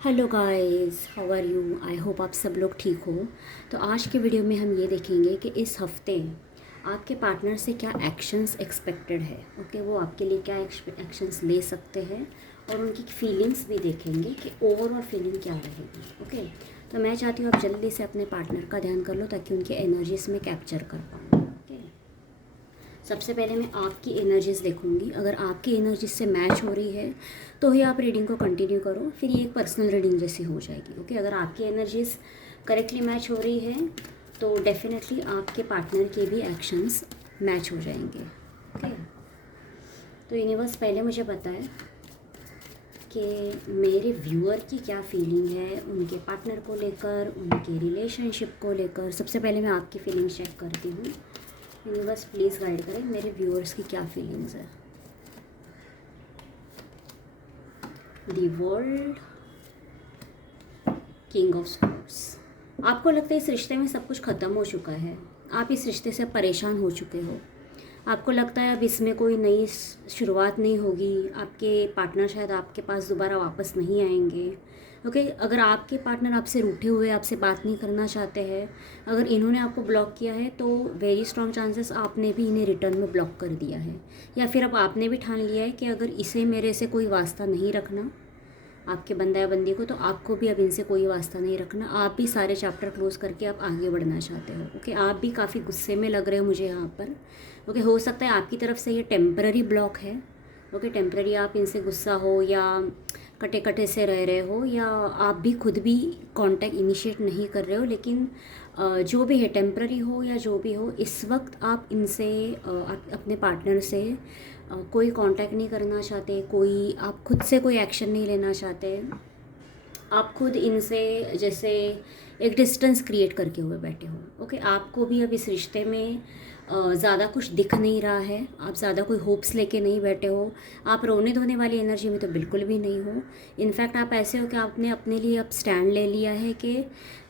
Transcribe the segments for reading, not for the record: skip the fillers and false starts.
Hello guys, how are you. I hope आप सब लोग ठीक हो। तो आज के वीडियो में हम ये देखेंगे कि इस हफ्ते आपके पार्टनर से क्या एक्शंस एक्सपेक्टेड है। ओके, वो आपके लिए क्या एक्शंस ले सकते हैं और उनकी फीलिंग्स भी देखेंगे कि ओवरऑल फीलिंग क्या रहेगी। ओके, तो मैं चाहती हूँ आप जल्दी से अपने पार्टनर का ध्यान कर लो ताकि उनकी एनर्जीज में कैप्चर कर पाऊँ। ओके, सबसे पहले मैं आपकी एनर्जीज़ देखूंगी। अगर आपकी एनर्जीज से मैच हो रही है तो ही आप रीडिंग को कंटिन्यू करो, फिर ये एक पर्सनल रीडिंग जैसी हो जाएगी। ओके, अगर आपकी एनर्जीज करेक्टली मैच हो रही है तो डेफिनेटली आपके पार्टनर के भी एक्शंस मैच हो जाएंगे। ओके, तो यूनिवर्स पहले मुझे बताए कि मेरे व्यूअर की क्या फीलिंग है उनके पार्टनर को लेकर, उनके रिलेशनशिप को लेकर। सबसे पहले मैं आपकी फीलिंग चेक करती हूँ। यूनिवर्स प्लीज़ गाइड करें मेरे व्यूअर्स की क्या फीलिंग्स है। The world, king of sports. आपको लगता है इस रिश्ते में सब कुछ ख़त्म हो चुका है, आप इस रिश्ते से परेशान हो चुके हो। आपको लगता है अब इसमें कोई नई शुरुआत नहीं होगी, आपके पार्टनर शायद आपके पास दोबारा वापस नहीं आएंगे। ओके, अगर आपके पार्टनर आपसे रूठे हुए, आपसे बात नहीं करना चाहते हैं, अगर इन्होंने आपको ब्लॉक किया है तो वेरी स्ट्रॉन्ग चांसेस आपने भी इन्हें रिटर्न में ब्लॉक कर दिया है। या फिर अब आपने भी ठान लिया है कि अगर इसे मेरे से कोई वास्ता नहीं रखना, आपके बंदा या बंदी को, तो आपको भी अब इनसे कोई वास्ता नहीं रखना। आप भी सारे चैप्टर क्लोज करके आप आगे बढ़ना चाहते हो। ओके, आप भी काफ़ी गुस्से में लग रहे हो मुझे यहाँ पर। ओके, हो सकता है आपकी तरफ से ये टेम्पररी ब्लॉक है। ओके, टेम्पररी आप इनसे गुस्सा हो या कटे कटे से रह रहे हो, या आप भी खुद भी कांटेक्ट इनिशिएट नहीं कर रहे हो, लेकिन जो भी है टेम्पररी हो या जो भी हो, इस वक्त आप इनसे अपने पार्टनर से कोई कांटेक्ट नहीं करना चाहते, कोई आप खुद से कोई एक्शन नहीं लेना चाहते। आप खुद इनसे जैसे एक डिस्टेंस क्रिएट करके हुए बैठे हो। ओके, आपको भी अब इस रिश्ते में ज़्यादा कुछ दिख नहीं रहा है, आप ज़्यादा कोई होप्स लेके नहीं बैठे हो। आप रोने धोने वाली एनर्जी में तो बिल्कुल भी नहीं हो। इनफैक्ट आप ऐसे हो कि आपने अपने लिए अब स्टैंड ले लिया है कि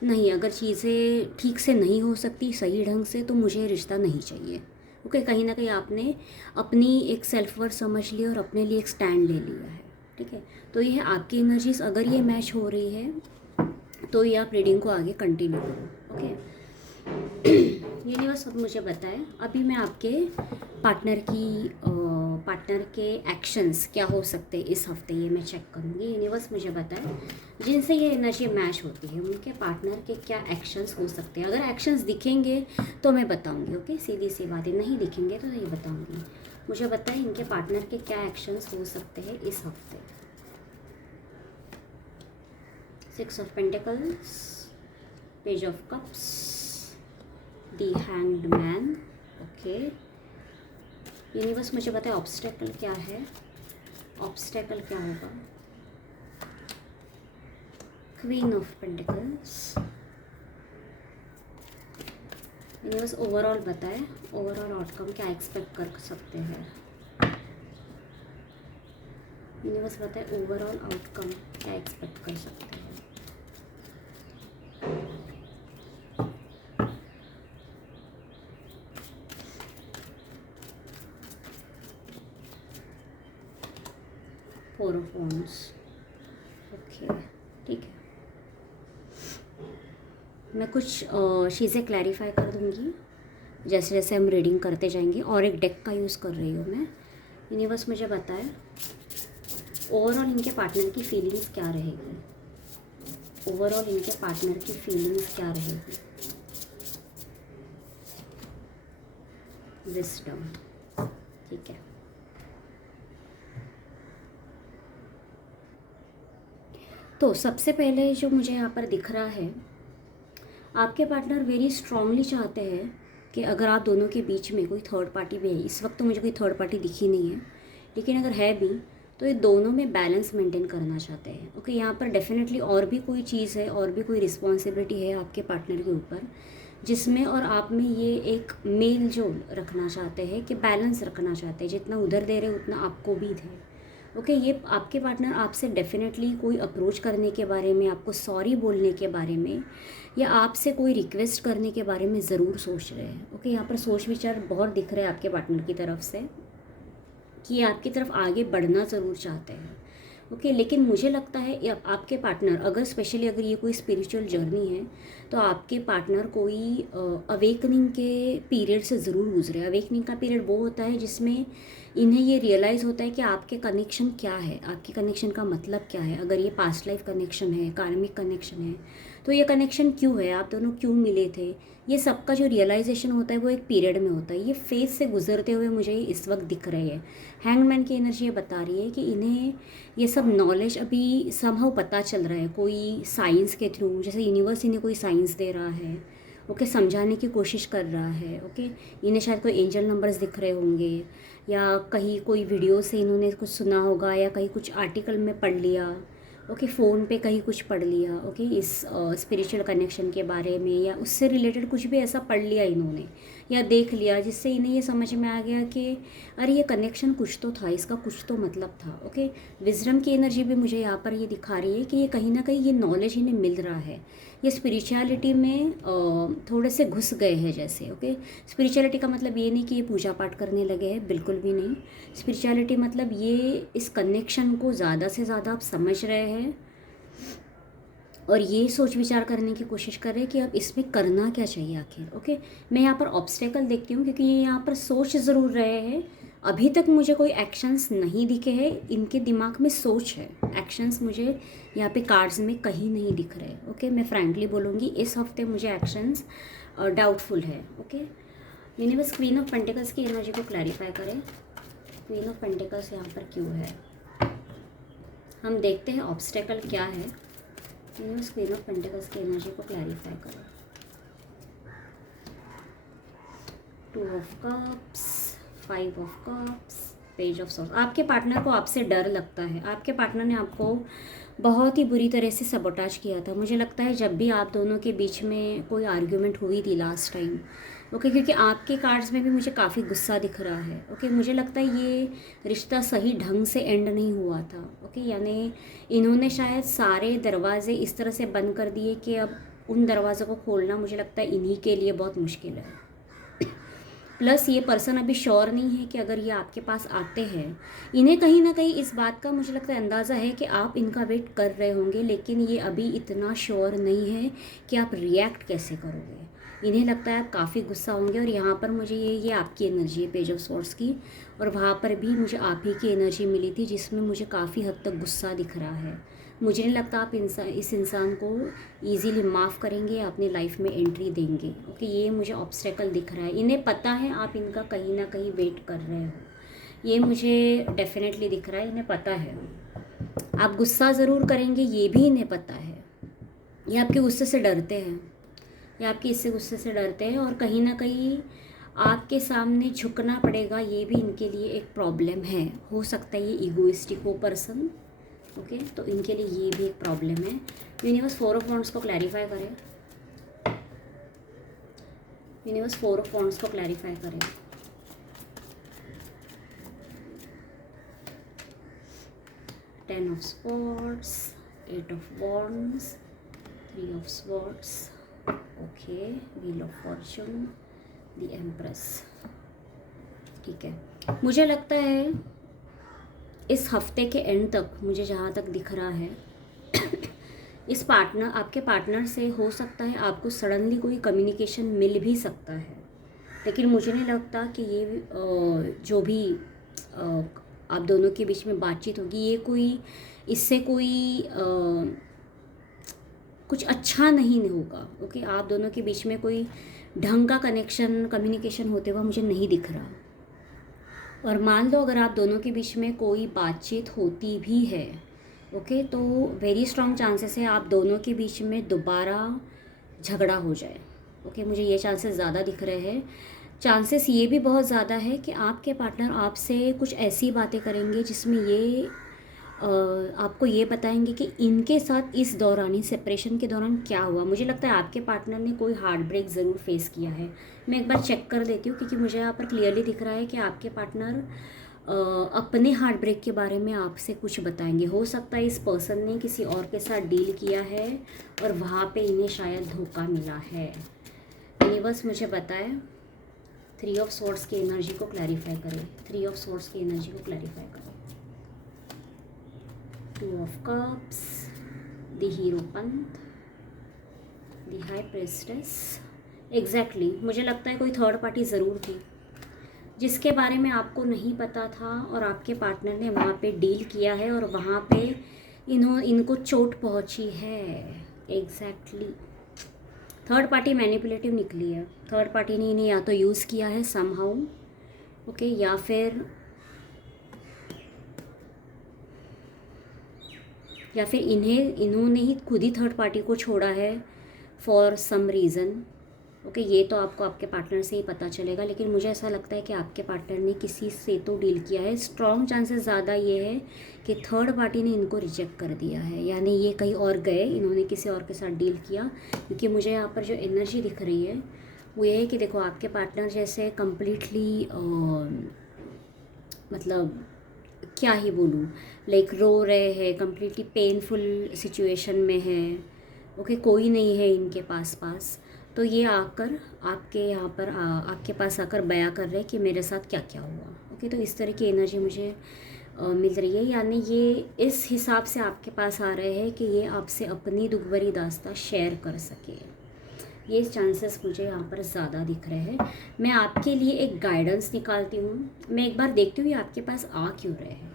नहीं, अगर चीज़ें ठीक से नहीं हो सकती सही ढंग से तो मुझे रिश्ता नहीं चाहिए। ओके, कहीं ना कहीं आपने अपनी एक सेल्फ वर्थ समझ लिया और अपने लिए एक स्टैंड ले लिया है। ठीक है, तो ये है आपकी एनर्जीज। अगर ये मैच हो रही है तो ये आप रीडिंग को आगे कंटिन्यू करो। ओके, यूनिवर्स अब मुझे बताए अभी मैं आपके पार्टनर के एक्शंस क्या हो सकते हैं इस हफ्ते, ये मैं चेक करूँगी। यूनिवर्स मुझे बताए जिनसे ये एनर्जी मैच होती है उनके पार्टनर के क्या एक्शंस हो सकते हैं। अगर एक्शंस दिखेंगे तो मैं बताऊँगी। ओके, सीधी सी बात है, नहीं दिखेंगे तो नहीं बताऊँगी। मुझे बताएं इनके पार्टनर के क्या एक्शंस हो सकते हैं इस हफ्ते। 6 of pentacles, page of cups, the hanged man. Okay, universe मुझे बताए ऑब्स्टेकल क्या है, ऑब्स्टेकल क्या होगा। Queen of pentacles. Universe overall बताए, ओवरऑल आउटकम क्या एक्सपेक्ट कर सकते हैं। यूनिवर्स बताए ओवरऑल आउटकम क्या एक्सपेक्ट कर सकते हैं। Four of wands. ओके, ठीक है, मैं कुछ चीज़ें क्लैरिफाई कर दूँगी जैसे जैसे हम रीडिंग करते जाएंगे, और एक डेक का यूज़ कर रही हूँ मैं। यूनिवर्स मुझे बताए ओवरऑल इनके पार्टनर की फीलिंग्स क्या रहेगी। ओवरऑल इनके पार्टनर की फीलिंग्स क्या रहेगी। विजडम, ठीक है। तो सबसे पहले जो मुझे यहाँ पर दिख रहा है, आपके पार्टनर वेरी स्ट्रांगली चाहते हैं कि अगर आप दोनों के बीच में कोई थर्ड पार्टी भी है, इस वक्त तो मुझे कोई थर्ड पार्टी दिखी नहीं है, लेकिन अगर है भी तो ये दोनों में बैलेंस मेंटेन करना चाहते हैं। ओके, यहाँ पर डेफिनेटली और भी कोई चीज़ है, और भी कोई रिस्पॉन्सिबिलिटी है आपके पार्टनर के ऊपर, जिसमें और आप में ये एक मेल जोल रखना चाहते हैं कि बैलेंस रखना चाहते हैं, जितना उधर दे रहे उतना आपको भी दे। ओके, ये आपके पार्टनर आपसे डेफिनेटली कोई अप्रोच करने के बारे में, आपको सॉरी बोलने के बारे में, या आपसे कोई रिक्वेस्ट करने के बारे में ज़रूर सोच रहे हैं। ओके, यहाँ पर सोच विचार बहुत दिख रहे हैं आपके पार्टनर की तरफ से कि ये आपकी तरफ आगे बढ़ना ज़रूर चाहते हैं। ओके। लेकिन मुझे लगता है आपके पार्टनर, अगर स्पेशली अगर ये कोई स्पिरिचुअल जर्नी है, तो आपके पार्टनर कोई अवेकनिंग के पीरियड से ज़रूर गुजरे। अवेकनिंग का पीरियड वो होता है जिसमें इन्हें ये रियलाइज़ होता है कि आपके कनेक्शन क्या है, आपके कनेक्शन का मतलब क्या है। अगर ये पास्ट लाइफ कनेक्शन है, कार्मिक कनेक्शन है, तो ये कनेक्शन क्यों है, आप दोनों क्यों मिले थे, ये सबका जो रियलाइजेशन होता है वो एक पीरियड में होता है। ये फेज से गुजरते हुए मुझे इस वक्त दिख रहे हैं। हैंगमैन की एनर्जी ये बता रही है कि इन्हें ये सब नॉलेज अभी समहाउ पता चल रहा है, कोई साइंस के थ्रू, जैसे यूनिवर्स इन्हें कोई साइंस दे रहा है, ओके, समझाने की कोशिश कर रहा है। ओके, इन्हें शायद कोई एंजल नंबर्स दिख रहे होंगे, या कहीं कोई वीडियो से इन्होंने कुछ सुना होगा, या कहीं कुछ आर्टिकल में पढ़ लिया, ओके, फ़ोन पे कहीं कुछ पढ़ लिया, ओके, इस स्पिरिचुअल कनेक्शन के बारे में, या उससे रिलेटेड कुछ भी ऐसा पढ़ लिया इन्होंने या देख लिया, जिससे इन्हें ये समझ में आ गया कि अरे ये कनेक्शन कुछ तो था, इसका कुछ तो मतलब था। ओके, विजडम की एनर्जी भी मुझे यहाँ पर ये दिखा रही है कि ये कहीं ना कहीं ये नॉलेज इन्हें मिल रहा है, ये स्पिरिचुअलिटी में थोड़े से घुस गए हैं जैसे। ओके, स्पिरिचुअलिटी का मतलब ये नहीं कि ये पूजा पाठ करने लगे हैं, बिल्कुल भी नहीं। स्पिरिचुअलिटी मतलब ये इस कनेक्शन को ज़्यादा से ज़्यादा आप समझ रहे हैं और ये सोच विचार करने की कोशिश कर रहे हैं कि अब इसमें करना क्या चाहिए आखिर। ओके, मैं यहाँ पर ऑब्स्टेकल देखती हूँ क्योंकि ये यहाँ पर सोच ज़रूर रहे हैं। अभी तक मुझे कोई एक्शंस नहीं दिखे हैं, इनके दिमाग में सोच है, एक्शंस मुझे यहाँ पे कार्ड्स में कहीं नहीं दिख रहे। ओके, मैं फ्रैंकली बोलूँगी इस हफ्ते मुझे एक्शंस डाउटफुल है। ओके, मैंने बस क्वीन ऑफ पेंटिकल्स की एनर्जी को क्लैरिफाई करें। क्वीन ऑफ पेंटिकल्स यहाँ पर क्यों है, हम देखते हैं ऑब्स्टेकल क्या है। क्वीन ऑफ पेंटिकल्स की एनर्जी को क्लैरिफाई करें। Two of cups, five of cups, page of swords. आपके पार्टनर को आपसे डर लगता है, आपके पार्टनर ने आपको बहुत ही बुरी तरह से सबोटाज किया था। मुझे लगता है जब भी आप दोनों के बीच में कोई आर्ग्यूमेंट हुई थी लास्ट टाइम, ओके, क्योंकि आपके कार्ड्स में भी मुझे काफ़ी गुस्सा दिख रहा है। ओके, मुझे लगता है ये रिश्ता सही ढंग से एंड नहीं हुआ था। ओके, यानी इन्होंने शायद सारे दरवाजे इस तरह से बंद कर दिए कि अब उन दरवाज़ों को खोलना मुझे लगता है इन्हीं के लिए बहुत मुश्किल है। प्लस ये पर्सन अभी श्योर नहीं है कि अगर ये आपके पास आते हैं, इन्हें कहीं ना कहीं इस बात का मुझे लगता है अंदाज़ा है कि आप इनका वेट कर रहे होंगे, लेकिन ये अभी इतना श्योर नहीं है कि आप रिएक्ट कैसे करोगे। इन्हें लगता है आप काफ़ी गुस्सा होंगे, और यहाँ पर मुझे ये आपकी एनर्जी है पेज ऑफ सॉर्ड्स की, और वहाँ पर भी मुझे आप ही की एनर्जी मिली थी जिसमें मुझे काफ़ी हद तक गुस्सा दिख रहा है। मुझे नहीं लगता आप इस इंसान को ईजीली माफ़ करेंगे या अपनी लाइफ में एंट्री देंगे। ओके, ये मुझे ऑब्स्टेकल दिख रहा है। इन्हें पता है आप इनका कहीं ना कहीं वेट कर रहे हो, ये मुझे डेफिनेटली दिख रहा है। इन्हें पता है आप गुस्सा ज़रूर करेंगे, ये भी इन्हें पता है। ये आपके गुस्से से डरते हैं, ये आपके इससे गुस्से से डरते हैं, और कहीं ना कहीं आपके सामने झुकना पड़ेगा, ये भी इनके लिए एक प्रॉब्लम है। हो सकता है ये ईगोइस्टिक हो पर्सन। ओके, तो इनके लिए ये भी एक प्रॉब्लम है। यूनिवर्स फोर ऑफ वॉन्ड्स को क्लैरिफाई करें। यूनिवर्स फोर ऑफ वॉन्ड्स को क्लैरिफाई करें। Ten of swords, eight of wands, three of swords, okay, wheel of fortune, the empress. ठीक है, मुझे लगता है इस हफ्ते के एंड तक मुझे जहाँ तक दिख रहा है इस आपके पार्टनर से हो सकता है आपको सडनली कोई कम्युनिकेशन मिल भी सकता है, लेकिन मुझे नहीं लगता कि ये जो भी आप दोनों के बीच में बातचीत होगी, ये कोई इससे कोई कुछ अच्छा नहीं होगा। ओके, आप दोनों के बीच में कोई ढंग का कम्युनिकेशन होते हुआ मुझे नहीं दिख रहा। और मान लो अगर आप दोनों के बीच में कोई बातचीत होती भी है, ओके, तो वेरी स्ट्रॉन्ग चांसेस है आप दोनों के बीच में दोबारा झगड़ा हो जाए। ओके, मुझे ये चांसेस ज़्यादा दिख रहे हैं। चांसेस ये भी बहुत ज़्यादा है कि आपके पार्टनर आपसे कुछ ऐसी बातें करेंगे जिसमें ये आपको ये बताएंगे कि इनके साथ इस दौरान, सेपरेशन के दौरान क्या हुआ। मुझे लगता है आपके पार्टनर ने कोई हार्ट ब्रेक ज़रूर फेस किया है। मैं एक बार चेक कर देती हूँ क्योंकि मुझे यहाँ पर क्लियरली दिख रहा है कि आपके पार्टनर अपने हार्ट ब्रेक के बारे में आपसे कुछ बताएंगे। हो सकता है इस पर्सन ने किसी और के साथ डील किया है और वहाँ पे इन्हें शायद धोखा मिला है। यूनिवर्स मुझे बताए थ्री ऑफ स्वॉर्ड्स की एनर्जी को क्लैरिफाई करें। थ्री ऑफ स्वॉर्ड्स की एनर्जी को क्लैरिफाई करें। Two of cups, the hierophant, the high priestess. Exactly मुझे लगता है कोई थर्ड पार्टी ज़रूर थी जिसके बारे में आपको नहीं पता था और आपके पार्टनर ने वहाँ पे डील किया है और वहाँ पे इनको चोट पहुँची है। एग्जैक्टली थर्ड पार्टी मैनिपुलेटिव निकली है। थर्ड पार्टी ने इन्हें या तो यूज़ किया है समहाउ, ओके, या फिर इन्होंने ही खुद ही थर्ड पार्टी को छोड़ा है फॉर सम रीज़न। ओके, ये तो आपको आपके पार्टनर से ही पता चलेगा, लेकिन मुझे ऐसा लगता है कि आपके पार्टनर ने किसी से तो डील किया है। स्ट्रॉन्ग चांसेस ज़्यादा ये है कि थर्ड पार्टी ने इनको रिजेक्ट कर दिया है, यानी ये कहीं और गए, इन्होंने किसी और के साथ डील किया। क्योंकि मुझे यहाँ पर जो एनर्जी दिख रही है वो ये है कि देखो आपके पार्टनर जैसे कम्प्लीटली मतलब क्या ही बोलूँ, लाइक रो रहे हैं, कम्प्लीटली पेनफुल सिचुएशन में है। ओके, कोई नहीं है इनके पास, तो ये आकर आपके यहाँ पर आपके पास आकर बयां कर रहे हैं कि मेरे साथ क्या क्या हुआ। ओके, तो इस तरह की एनर्जी मुझे मिल रही है, यानी ये इस हिसाब से आपके पास आ रहे हैं कि ये आपसे अपनी दुख भरी दास्तां शेयर कर सके। ये चांसेस मुझे यहाँ पर ज़्यादा दिख रहे हैं। मैं आपके लिए एक गाइडेंस निकालती हूँ, मैं एक बार देखती हूँ ये आपके पास आ क्यों रहे हैं,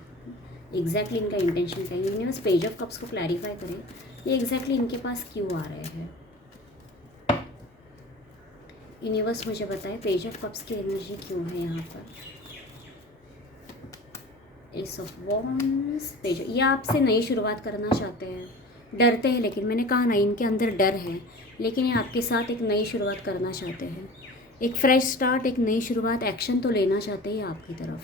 एग्जैक्टली इनका इंटेंशन क्या है। यूनिवर्स पेज ऑफ कप्स को क्लैरिफाई करें, ये एग्जैक्टली इनके पास क्यों आ रहे हैं। यूनिवर्स मुझे बताए पेज ऑफ कप्स की एनर्जी क्यों है यहाँ पर। एस ऑफ वॉन्ड्स, पेज, ये आपसे नई शुरुआत करना चाहते हैं, डरते हैं, लेकिन मैंने कहा ना इनके अंदर डर है, लेकिन ये आपके साथ एक नई शुरुआत करना चाहते हैं, एक फ्रेश स्टार्ट, एक नई शुरुआत, एक्शन तो लेना चाहते हैं आपकी तरफ।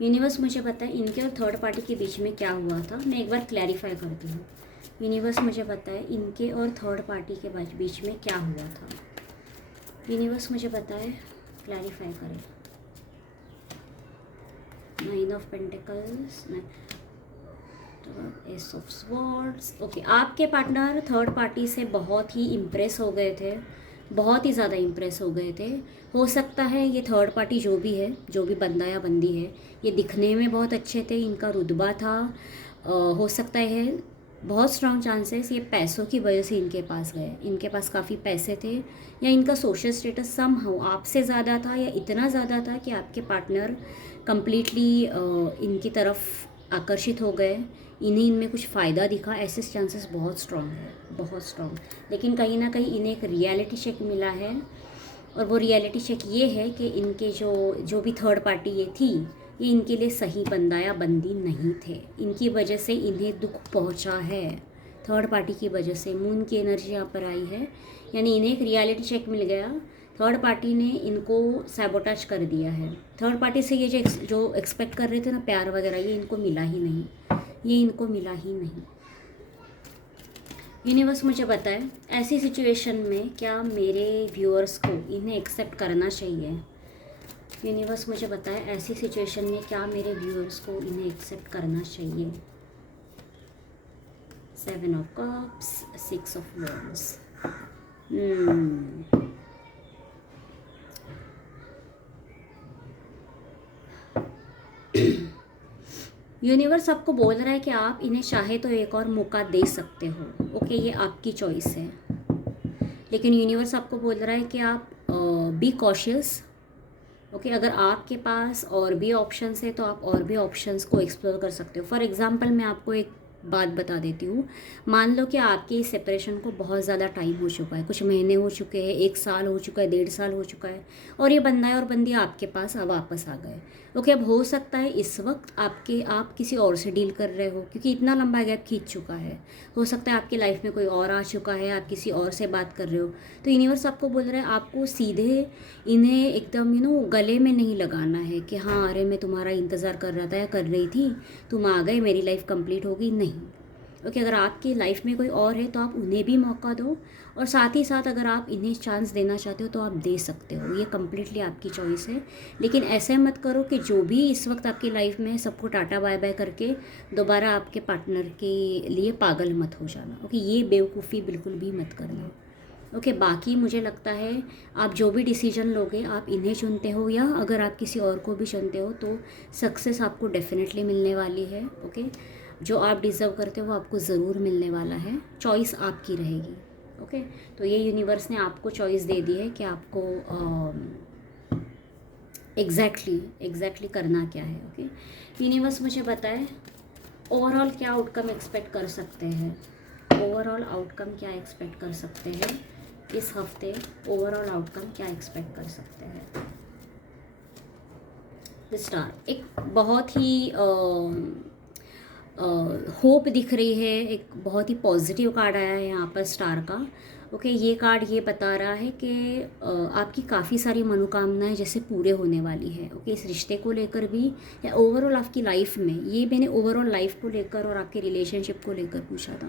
यूनिवर्स मुझे बताए इनके और थर्ड पार्टी के बीच में क्या हुआ था, मैं एक बार क्लैरिफाई करती हूँ। यूनिवर्स मुझे बताए इनके और थर्ड पार्टी के बीच में क्या हुआ था। यूनिवर्स मुझे बताए, क्लैरिफाई करें। 9 of pentacles, S of swords. Okay, आपके पार्टनर थर्ड पार्टी से बहुत ही इम्प्रेस हो गए थे, बहुत ही ज़्यादा इम्प्रेस हो गए थे। हो सकता है ये थर्ड पार्टी जो भी है, जो भी बंदा या बंदी है, ये दिखने में बहुत अच्छे थे, इनका रुतबा था, हो सकता है बहुत स्ट्रॉन्ग चांसेस ये पैसों की वजह से इनके पास गए, इनके पास काफ़ी पैसे थे, या इनका सोशल स्टेटस समहाउ आपसे ज़्यादा था, या इतना ज़्यादा था कि आपके पार्टनर कम्प्लीटली इनकी तरफ आकर्षित हो गए, इन्हें इनमें कुछ फ़ायदा दिखा। ऐसे चांसेस बहुत स्ट्रॉन्ग है, बहुत स्ट्रॉन्ग। लेकिन कहीं ना कहीं इन्हें एक रियलिटी चेक मिला है, और वो रियलिटी चेक ये है कि इनके जो भी थर्ड पार्टी ये थी, ये इनके लिए सही बंदा या बंदी नहीं थे, इनकी वजह से इन्हें दुख पहुंचा है, थर्ड पार्टी की वजह से। मून की एनर्जी यहाँ पर आई है, यानी इन्हें एक रियलिटी चेक मिल गया, थर्ड पार्टी ने इनको सैबोटेज कर दिया है। थर्ड पार्टी से ये जो एक्सपेक्ट कर रहे थे ना प्यार वगैरह, ये इनको मिला ही नहीं, ये इनको मिला ही नहीं। यूनिवर्स मुझे बताए ऐसी सिचुएशन में क्या मेरे व्यूअर्स को इन्हें एक्सेप्ट करना चाहिए। यूनिवर्स मुझे बताए ऐसी सिचुएशन में क्या मेरे व्यूअर्स को इन्हें एक्सेप्ट करना चाहिए। 7 of cups, 6 of wands. Universe आपको बोल रहा है कि आप इन्हें चाहे तो एक और मौका दे सकते हो। ओके, ये आपकी चॉइस है, लेकिन यूनिवर्स आपको बोल रहा है कि आप बी कॉशियस। ओके, अगर आपके पास और भी ऑप्शंस है तो आप और भी ऑप्शंस को एक्सप्लोर कर सकते हो। फॉर एग्जांपल मैं आपको एक बात बता देती हूँ। मान लो कि आपकी इस सेपरेशन को बहुत ज़्यादा टाइम हो चुका है, कुछ महीने हो चुके हैं, 1 साल हो चुका है, 1.5 साल हो चुका है, और ये बंदा है और बंदी आपके पास अब वापस आ गए। ओके, अब हो सकता है इस वक्त आप किसी और से डील कर रहे हो, क्योंकि इतना लंबा गैप खींच चुका है। हो सकता है आपकी लाइफ में कोई और आ चुका है, आप किसी और से बात कर रहे हो। तो यूनिवर्स आपको बोल रहा है आपको सीधे इन्हें एकदम गले में नहीं लगाना है कि हाँ अरे मैं तुम्हारा इंतज़ार कर रहा था या कर रही थी, तुम आ गए, मेरी लाइफ कंप्लीट हो गई। नहीं। ओके, अगर आपकी लाइफ में कोई और है तो आप उन्हें भी मौका दो, और साथ ही साथ अगर आप इन्हें चांस देना चाहते हो तो आप दे सकते हो, ये कम्प्लीटली आपकी चॉइस है। लेकिन ऐसे मत करो कि जो भी इस वक्त आपकी लाइफ में है सबको टाटा बाय बाय करके दोबारा आपके पार्टनर के लिए पागल मत हो जाना। ओके, ये बेवकूफ़ी बिल्कुल भी मत करना। ओके बाकी मुझे लगता है आप जो भी डिसीजन लोगे आप इन्हें चुनते हो या अगर आप किसी और को भी चुनते हो तो सक्सेस आपको डेफिनेटली मिलने वाली है। ओके जो आप डिज़र्व करते हो वो आपको ज़रूर मिलने वाला है, चॉइस आपकी रहेगी। ओके तो ये यूनिवर्स ने आपको चॉइस दे दी है कि आपको एग्जैक्टली करना क्या है। ओके यूनिवर्स मुझे बताए ओवरऑल क्या आउटकम एक्सपेक्ट कर सकते हैं, ओवरऑल आउटकम क्या एक्सपेक्ट कर सकते हैं इस हफ्ते, ओवरऑल आउटकम क्या एक्सपेक्ट कर सकते हैं। स्टार एक बहुत ही होप दिख रही है, एक बहुत ही पॉजिटिव कार्ड आया है यहाँ पर स्टार का। ओके ये कार्ड ये बता रहा है कि आपकी काफ़ी सारी मनोकामनाएं जैसे पूरे होने वाली है। ओके इस रिश्ते को लेकर भी या ओवरऑल आपकी लाइफ में, ये मैंने ओवरऑल लाइफ को लेकर और आपके रिलेशनशिप को लेकर पूछा था,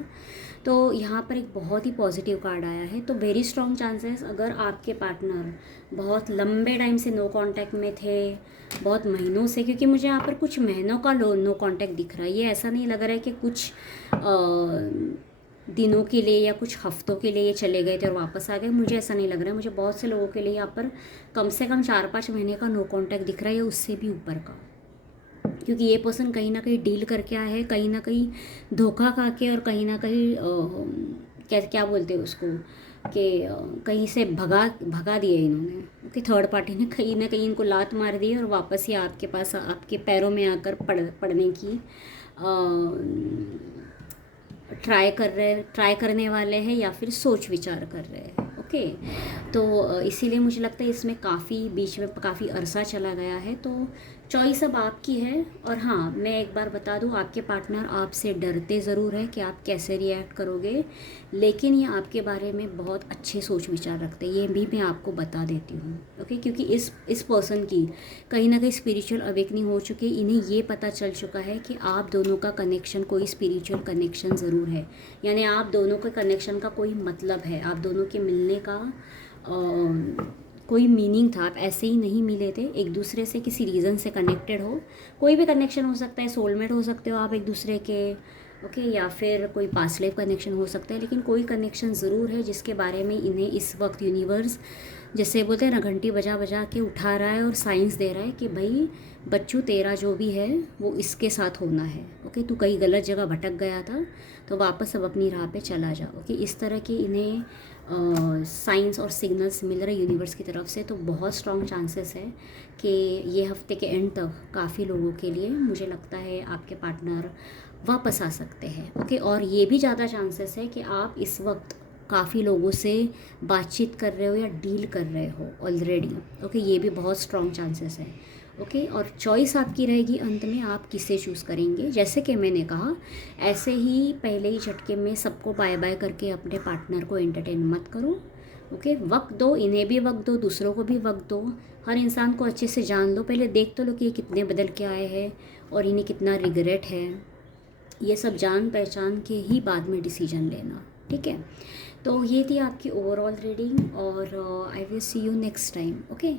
तो यहाँ पर एक बहुत ही पॉजिटिव कार्ड आया है। तो वेरी स्ट्रॉन्ग चांसेस अगर आपके पार्टनर बहुत लंबे टाइम से नो कांटेक्ट में थे, बहुत महीनों से, क्योंकि मुझे यहाँ पर कुछ महीनों का नो कांटेक्ट दिख रहा है, ये ऐसा नहीं लग रहा है कि कुछ दिनों के लिए या कुछ हफ्तों के लिए ये चले गए थे और वापस आ गए, मुझे ऐसा नहीं लग रहा है। मुझे बहुत से लोगों के लिए यहाँ पर कम से कम 4-5 महीने का नो कांटेक्ट दिख रहा है या उससे भी ऊपर का, क्योंकि ये पर्सन कहीं ना कहीं डील करके आया है, कहीं ना कहीं धोखा खा के और कहीं ना कहीं क्या क्या बोलते हैं उसको कि कहीं से भगा दिया इन्होंने कि थर्ड पार्टी ने कहीं ना कहीं इनको लात मार दी और वापस ही आपके पास आपके पैरों में आकर पड़ने की ट्राई करने वाले हैं या फिर सोच विचार कर रहे हैं। ओके तो इसीलिए मुझे लगता है इसमें काफ़ी बीच में काफ़ी अरसा चला गया है, तो चॉइस अब आपकी है। और हाँ मैं एक बार बता दूँ, आपके पार्टनर आपसे डरते ज़रूर है कि आप कैसे रिएक्ट करोगे, लेकिन ये आपके बारे में बहुत अच्छे सोच विचार रखते हैं, ये भी मैं आपको बता देती हूँ। ओके क्योंकि इस पर्सन की कहीं ना कहीं स्पिरिचुअल अवेकनिंग हो चुकी है, इन्हें ये पता चल चुका है कि आप दोनों का कनेक्शन कोई स्पिरिचुअल कनेक्शन ज़रूर है, यानी आप दोनों के कनेक्शन का कोई मतलब है, आप दोनों के मिलने का कोई मीनिंग था, आप ऐसे ही नहीं मिले थे, एक दूसरे से किसी रीज़न से कनेक्टेड हो, कोई भी कनेक्शन हो सकता है, सोलमेट हो सकते हो आप एक दूसरे के। ओके या फिर कोई पास्ट लाइफ कनेक्शन हो सकता है, लेकिन कोई कनेक्शन ज़रूर है जिसके बारे में इन्हें इस वक्त यूनिवर्स जैसे बोलते हैं ना घंटी बजा बजा के उठा रहा है और साइंस दे रहा है कि भाई बच्चू तेरा जो भी है वो इसके साथ होना है। ओके तू कहीं गलत जगह भटक गया था तो वापस अब अपनी राह पे चला जा। ओके इस तरह की इन्हें साइंस और सिग्नल्स मिल रहे यूनिवर्स की तरफ से, तो बहुत स्ट्रॉन्ग चांसेस है कि ये हफ्ते के एंड तक काफ़ी लोगों के लिए मुझे लगता है आपके पार्टनर वापस आ सकते हैं। ओके और ये भी ज़्यादा चांसेस है कि आप इस वक्त काफ़ी लोगों से बातचीत कर रहे हो या डील कर रहे हो ऑलरेडी। ओके ये भी बहुत स्ट्रॉन्ग चांसेस है। ओके और चॉइस आपकी रहेगी अंत में, आप किसे चूज़ करेंगे। जैसे कि मैंने कहा ऐसे ही पहले ही झटके में सबको बाय बाय करके अपने पार्टनर को एंटरटेन मत करो। ओके वक्त दो, इन्हें भी वक्त दो, दूसरों को भी वक्त दो, हर इंसान को अच्छे से जान लो, पहले देख तो लो कि ये कितने बदल के आए हैं और इन्हें कितना रिग्रेट है, ये सब जान पहचान के ही बाद में डिसीजन लेना। ठीक है तो ये थी आपकी ओवरऑल रीडिंग और I will see you next time. Okay